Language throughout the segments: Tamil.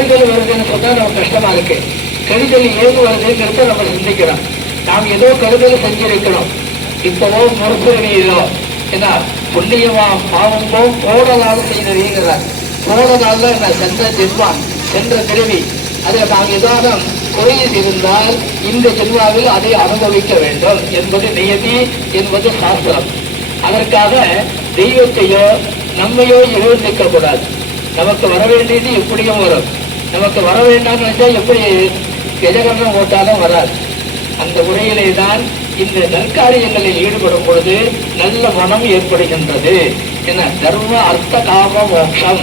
கெடுதல் வருதுன்னு சொன்னா நமக்கு கஷ்டமா இருக்கு. கெடுதல் ஏது வருதுங்கிறத நம்ம சிந்திக்கிறோம். நாம் ஏதோ கெடுதல் செஞ்சிருக்கிறோம். இப்பவோ மறுபிறவியோ என்ன புண்ணியமா பாவம்போ போடலால் செய்தீங்கிறார். போடலால் என்ன சென்ற ஜென்மான் சென்ற பிறவி அதை நாம் ஏதாவது குறைய இருந்தால் இந்த ஜென்மாவில் அதை அனுபவிக்க வேண்டும் என்பது நியதி என்பது சாஸ்திரம். அதற்காக தெய்வத்தையோ நம்மையோ எதிர்க்க கூடாது. நமக்கு வர வேண்டியது எப்படியும் வரும். நமக்கு வர வேண்டாம்னு நினைச்சா எப்படி கஜகரணம் ஓட்டாலும் வராது. அந்த முறையிலே தான் இந்த நற்காரியங்களில் ஈடுபடும் பொழுது நல்ல மனம் ஏற்படுகின்றது. என தர்ம அர்த்த காம மோட்சம்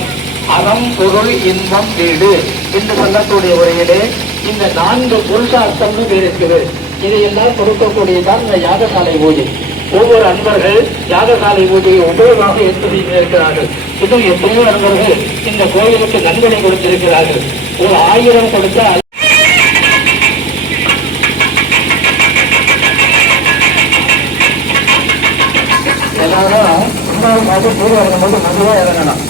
அறம் பொருள் இன்பம் வீடு என்று சொல்லக்கூடிய முறையிலே இந்த 4 புருஷார்த்தம்னு இருக்குது. இதையெல்லாம் கொடுக்கக்கூடியதான் இந்த யாகசாலை பூஜை. ஒவ்வொரு அன்பர்கள் யாகசாலை பூஜையை உபயோகமாக ஏற்று செய்திருக்கிறார்கள். இன்னும் எத்தனையோ அன்பர்கள் இந்த கோயிலுக்கு நன்கொடை கொடுத்திருக்கிறார்கள். ஒரு 1000 கொடுத்தால் எல்லாரும் இன்னொரு பூஜை இறங்கும்போது மெதுவா இறங்கணும்.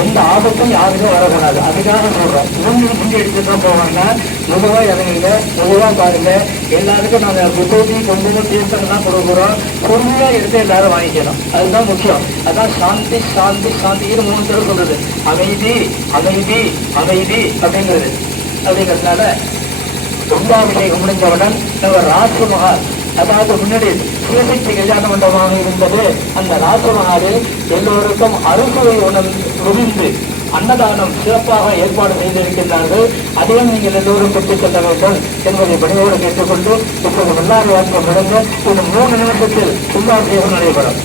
எந்த ஆபத்தும் யாருமே வரக்கூடாது. அதுக்காக சொல்றோம். முந்தி எடுத்துட்டு தான் போவாங்க. மெதுவா இறங்குங்க, மெதுவா பாருங்க. எல்லாருக்கும் நாங்கள் புத்தூதி கொண்டு தீர்த்தம் கொடுக்குறோம். பொறுமையா எடுத்து எல்லாரும் வாங்கிக்கணும். அதுதான் முக்கியம். அதான் சாந்தி சாந்தி சாந்தி. இது 3 தடவை சொல்றது. அமைதி அமைதி அமைதி அப்படிங்கிறது. அப்படிங்கிறதுனால கும்பாபிஷேகம் முடிஞ்சவுடன் நம்ம ராஜமஹால், அதாவது முன்னாடி சிவசக்தி கல்யாண மண்டபமாக இருந்தது. அந்த ராஜமஹாலில் எல்லோருக்கும் அறுசுவை உணர்ந்து அன்னதானம் சிறப்பாக ஏற்பாடு செய்திருக்கின்றார்கள். அதையும் நீங்கள் எல்லோரும் பெற்றுக் கொள்ள வேண்டும் என்பதை பணியோடு கேட்டுக்கொண்டு இப்போது எல்லாரும் வாக்கியம் நடந்து இன்னும் 3 நிமிஷத்தில் கும்பாபிஷேகம் நடைபெறும்.